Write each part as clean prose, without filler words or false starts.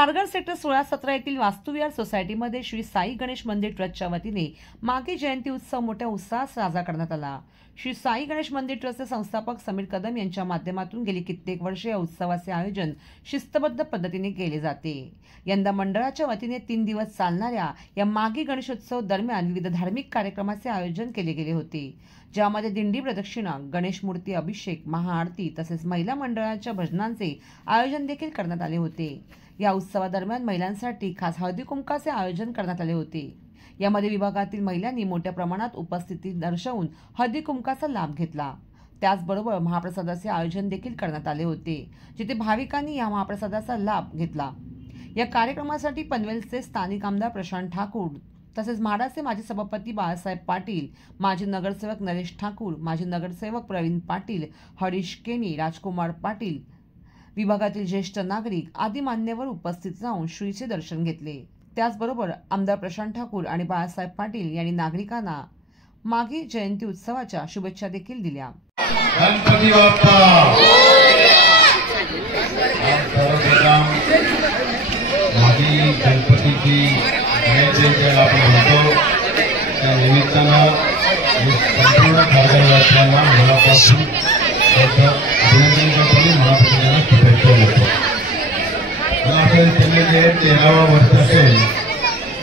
Kharghar sector 16-17 येथील वास्तुविहार सोसायटीमध्ये श्री साई गणेश मंदिर ट्रस्टच्या वतीने माघी जयंती उत्सव मोठ्या उत्साहात साजरा करण्यात आला। श्री साई गणेश मंदिर ट्रस्टचे संस्थापक समीर कदम यांच्या माध्यमातून गेली कित्येक वर्षे या उत्सवाचे आयोजन शिस्तबद्ध पद्धतीने केले जाते। यंदा मंडळाच्या वतीने 3 दिवस चालणाऱ्या या माघी गणेशोत्सव दरम्यान विविध धार्मिक कार्यक्रमाचे आयोजन केले गेले होते, ज्यामध्ये दिंडी प्रदक्षिणा, गणेश मूर्ती अभिषेक, महाआरती तसेच महिला मंडळाच्या भजनांचे आयोजन देखील करण्यात आले होते। या उत्सवादरम्यान महिलांसाठी खास हळदी कुंकाचे आयोजन करण्यात आले होते। यामध्ये विभागातील महिलांनी मोठ्या प्रमाणात उपस्थिती दर्शवून हळदी कुंकाचा लाभ घेतला। त्याचबरोबर महाप्रसादाचे आयोजन देखील करण्यात आले होते, जिथे भाविकांनी या महाप्रसादाचा लाभ घेतला। या कार्यक्रमासाठी पनवेलचे स्थानिक आमदार प्रशांत ठाकूर तसेच म्हाडाचे माजी सभापती बाळासाहेब पाटील, माजी नगरसेवक नरेश ठाकूर, माजी नगरसेवक प्रवीण पाटील, हरीश केनी, राजकुमार पाटील, विभागातील ज्येष्ठ नागरिक आदी मान्यवर उपस्थित राहून श्रीचे दर्शन घेतले। त्याचबरोबर आमदार प्रशांत ठाकूर आणि बाळासाहेब पाटील यांनी नागरिकांना माघी जयंती उत्सवाच्या शुभेच्छा देखील दिल्या। गणपती बाप्पा माघी गणपतीची जयंती आपण म्हणतो, त्या निमित्तानं संपूर्ण खारघरवासियांना मनापासून अभिनंदन करतो, मनापासून शुभेच्छा देतो। मला असं तुम्ही जे 13वा वर्ष असेल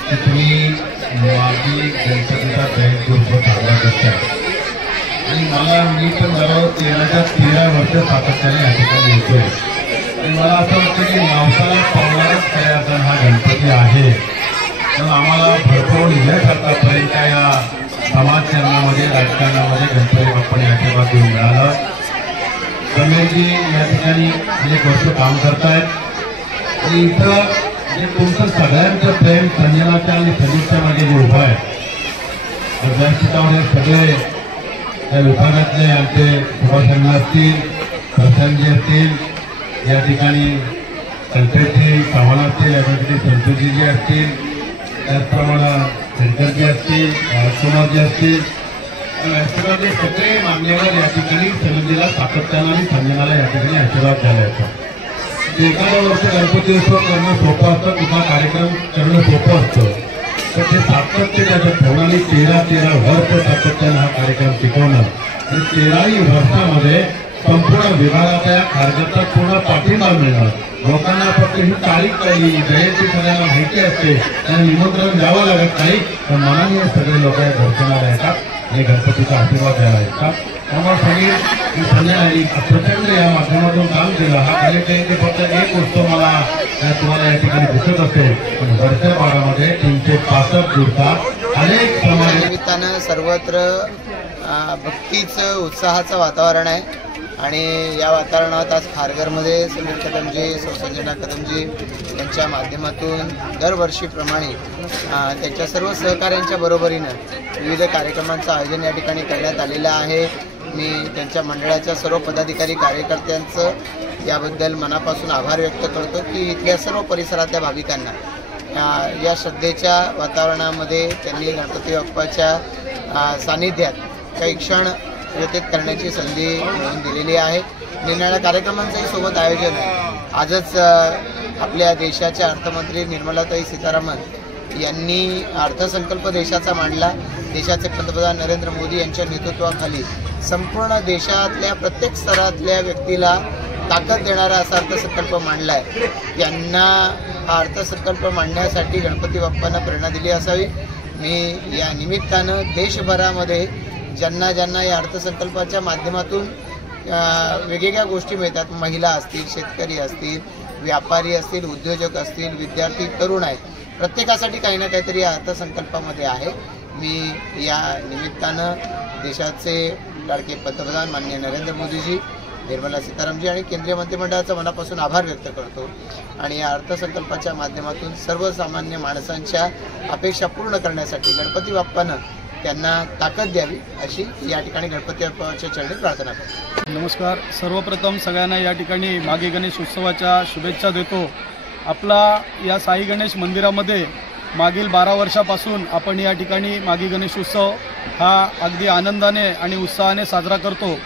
की तुम्ही माघी गणपतीचा जयंती उत्सव साजरा करता, आणि मी पण जवळ 13 वर्ष सातत्याने या ठिकाणी येतोय, आणि मला असं वाटतं की नवसाला पावणारच खऱ्या अर्थानं हा गणपती आहे। तर आम्हाला भरपूर यश आतापर्यंत या समाजकारणामध्ये, राजकारणामध्ये गणपती बाप्पाने आशीर्वाद देऊन मिळाला। समीरजी या ठिकाणी एक वर्ष काम करतायत, आणि इथं जे तुमचं सगळ्यांचं प्रेम संजनाच्या आणि समीरच्या मागे जे उभं आहे, तर व्यासपीठावर सगळे त्या विभागातले आमचे सुभाषअण्णा असतील, प्रशांतजी असतील, या ठिकाणी संतोषजी चव्हाण असतील, या ठिकाणी संतोषजी असतील, त्याचप्रमाणे शंकरजी असतील, राजकुमारजी असतील, व्यासपीठातले सगळे मान्यवर या ठिकाणी समीरजीला सातत्यानं आणि संजनाला या ठिकाणी आशीर्वाद द्यायचा। एखाद्या वर्ष गणपती उत्सव करणं सोपं असतं, कुठला कार्यक्रम करणं सोपं असतं, तर ते सातत्य त्याच्या ठेवणारी 13 वर्ष सातत्यानं हा कार्यक्रम टिकवणं, आणि 13ही वर्षामध्ये संपूर्ण विभागाच्या खारघरचा पूर्ण पाठिंबा मिळणं, लोकांना फक्त ही तारीख काही जयंती सगळ्यांना माहिती असते आणि निमंत्रण द्यावं लागत नाही, तर मनाने सगळे लोक या दर्शनाला येतात आणि गणपतीचा आशीर्वाद द्यायला येतात। त्यामुळे सगळी संजनाने प्रचंड या माध्यमातून काम केलं। हा गणेश जयंती फक्त एक उत्सव मला तुम्हाला या ठिकाणी दिसत असेल, पण वर्षभरामध्ये 365 दिवसात अनेक समाज निमित्तानं सर्वत्र भक्तीचं उत्साहाचं वातावरण आहे, आणि या वातावरणात आज खारघरमध्ये समीर कदमजी, संजना कदमजी यांच्या माध्यमातून दरवर्षीप्रमाणे त्यांच्या सर्व सहकाऱ्यांच्या बरोबरीनं विविध कार्यक्रमांचं आयोजन या ठिकाणी करण्यात आलेलं आहे। मी त्यांच्या मंडळाच्या सर्व पदाधिकारी कार्यकर्त्यांचं याबद्दल मनापासून आभार व्यक्त करतो की इथल्या सर्व परिसरातल्या भाविकांना या श्रद्धेच्या वातावरणामध्ये त्यांनी गणपती बाप्पाच्या सानिध्यात काही क्षण व्यतीत करण्याची संधी मिळवून दिलेली आहे। निरनिराळ्या कार्यक्रमांचंही सोबत आयोजन आहे। आजच आपल्या देशाच्या अर्थमंत्री निर्मलाताई सीतारामन यांनी अर्थसंकल्प देशाचा मांडला। देशाचे पंतप्रधान नरेंद्र मोदी यांच्या नेतृत्वाखाली संपूर्ण देशातल्या प्रत्येक स्तरातल्या व्यक्तीला ताकद देणारा असा अर्थसंकल्प मांडला आहे। त्यांना हा अर्थसंकल्प मांडण्यासाठी गणपती बाप्पांना प्रेरणा दिली असावी। मी या निमित्तानं देशभरामध्ये ज्यांना ज्यांना या अर्थसंकल्पाच्या माध्यमातून वेगवेगळ्या गोष्टी मिळतात, महिला असतील, शेतकरी असतील, व्यापारी असतील, उद्योजक असतील, विद्यार्थी, तरुण आहेत, प्रत्येकासाठी काही ना काहीतरी या अर्थसंकल्पामध्ये आहे। मी या निमित्तानं देशाचे लाडके पंतप्रधान माननीय नरेंद्र मोदीजी, निर्मला सीतारामजी आणि केंद्रीय मंत्रिमंडळाचा मनापासून आभार व्यक्त करतो, आणि या अर्थसंकल्पाच्या माध्यमातून सर्वसामान्य माणसांच्या अपेक्षा पूर्ण करण्यासाठी गणपती बाप्पानं त्यांना ताकद द्यावी अशी या ठिकाणी गणपती बाप्पाच्या चरणी प्रार्थना करतो। नमस्कार। सर्वप्रथम सगळ्यांना या ठिकाणी माघी गणेश उत्सवाच्या शुभेच्छा देतो। आपला या साई गणेश मंदिरामध्ये मागील 12 वर्षापासून आपण या ठिकाणी माघी गणेश उत्सव हा अगदी आनंदाने आणि उत्साहाने साजरा करतो।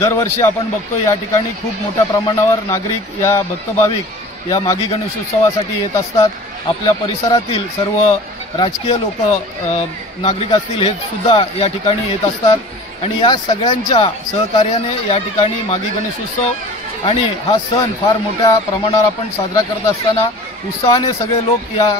दरवर्षी आपण बघतो या ठिकाणी खूप मोठ्या प्रमाणावर नागरिक, या भक्त भाविक या मागी गणेशोत्सवासाठी येत असतात. आपल्या परिसरातील सर्व राजकीय लोक नागरिक असतील हे सुद्धा या ठिकाणी येत असतात आणि या सगळ्यांच्या सहकार्याने या ठिकाणी मागी गणेशोत्सव आणि हा सण फार मोठ्या प्रमाणावर आपण साजरा करत असताना उत्साहाने सगळे लोक या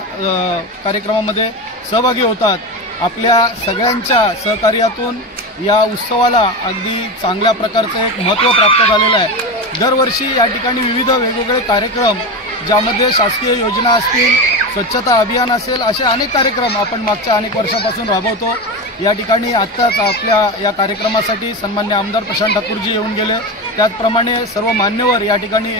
कार्यक्रमामध्ये सहभागी होतात. आपल्या सगळ्यांच्या सहकार्यातून या उत्सवाला अगदी चांगल्या प्रकारचं एक महत्त्व प्राप्त झालेलं आहे. दरवर्षी या ठिकाणी विविध वेगवेगळे कार्यक्रम ज्यामध्ये शासकीय योजना असतील, स्वच्छता अभियान असेल, असे अनेक कार्यक्रम आपण मागच्या अनेक वर्षापासून राबवतो. या ठिकाणी आत्ताच आपल्या या कार्यक्रमासाठी सन्मान्य आमदार प्रशांत ठाकूरजी येऊन गेले. त्याचप्रमाणे सर्व मान्यवर या ठिकाणी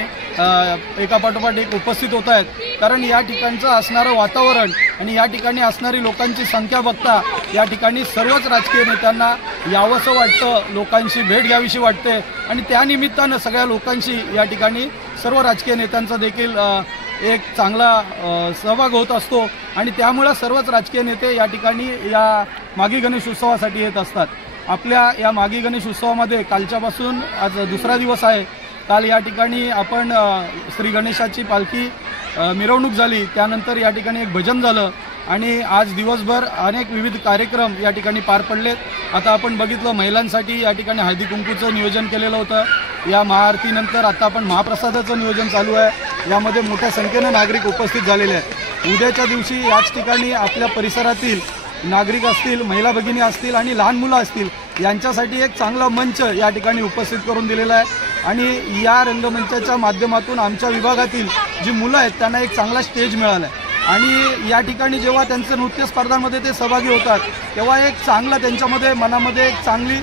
एकापाठोपाठ एक उपस्थित होत आहेत. कारण या ठिकाणचं असणारं वातावरण आणि या ठिकाणी असणारी लोकांची संख्या बघता या ठिकाणी सर्वच राजकीय नेत्यांना यावंसं वाटतं, लोकांशी भेट घ्यावीशी वाटते आणि त्यानिमित्तानं सगळ्या लोकांशी या ठिकाणी सर्व राजकीय नेत्यांचा देखील एक चांगला सहभाग होत असतो आणि त्यामुळे सर्वच राजकीय नेते या ठिकाणी या मागी गणेश उत्सवासाठी येत असतात. आपल्या या मागी गणेश उत्सवामध्ये कालच्यापासून आज दुसरा दिवस आहे. काल या ठिकाणी आपण श्री गणेशाची पालखी मिरवणूक झाली, त्यानंतर या ठिकाणी एक भजन झालं आणि आज दिवसभर अनेक विविध कार्यक्रम या ठिकाणी पार पडलेत. आता आपण बघितलं महिलांसाठी या ठिकाणी हळदी कुंकूचं नियोजन केलेलं होतं. या महाआरतीनंतर आता आपण महाप्रसादाचं नियोजन चालू आहे. यामध्ये मोठ्या संख्येनं नागरिक उपस्थित झालेले आहेत. उद्याच्या दिवशी याच ठिकाणी आपल्या परिसरातील नागरिक असतील, महिला भगिनी असतील आणि लहान मुलं असतील यांच्यासाठी एक चांगला मंच या ठिकाणी उपस्थित करून दिलेला आहे आणि या रंगमंचाच्या माध्यमातून आमच्या विभागातील जी मुलं आहेत त्यांना एक चांगला स्टेज मिळाला आहे आणि या ठिकाणी जेव्हा त्यांच्या नृत्य स्पर्धांमध्ये ते सहभागी होतात तेव्हा एक चांगला त्यांच्यामध्ये मनामध्ये एक चांगली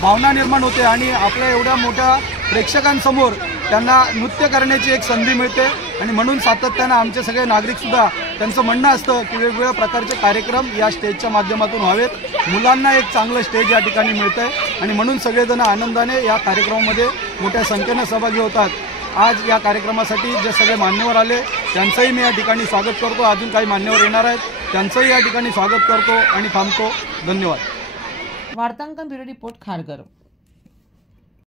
भावना निर्माण होते आणि आपल्या एवढ्या मोठ्या प्रेक्षकांसमोर त्यांना नृत्य करण्याची एक संधी मिळते आणि म्हणून सातत्यानं आमचे सगळे नागरिकसुद्धा त्यांचं म्हणणं असतं की वेगवेगळ्या प्रकारचे कार्यक्रम या स्टेजच्या माध्यमातून व्हावेत. मुलांना एक चांगलं स्टेज या ठिकाणी मिळतं आहे आणि म्हणून सगळेजण आनंदाने या कार्यक्रमामध्ये मोठ्या संख्येनं सहभागी होतात. आज या कार्यक्रमासाठी जे सगळे मान्यवर आले त्यांचंही मी या ठिकाणी स्वागत करतो. अजून काही मान्यवर येणार आहेत त्यांचंही या ठिकाणी स्वागत करतो आणि थांबतो. धन्यवाद. वार्तांकन ब्युरो रिपोर्ट खारघर.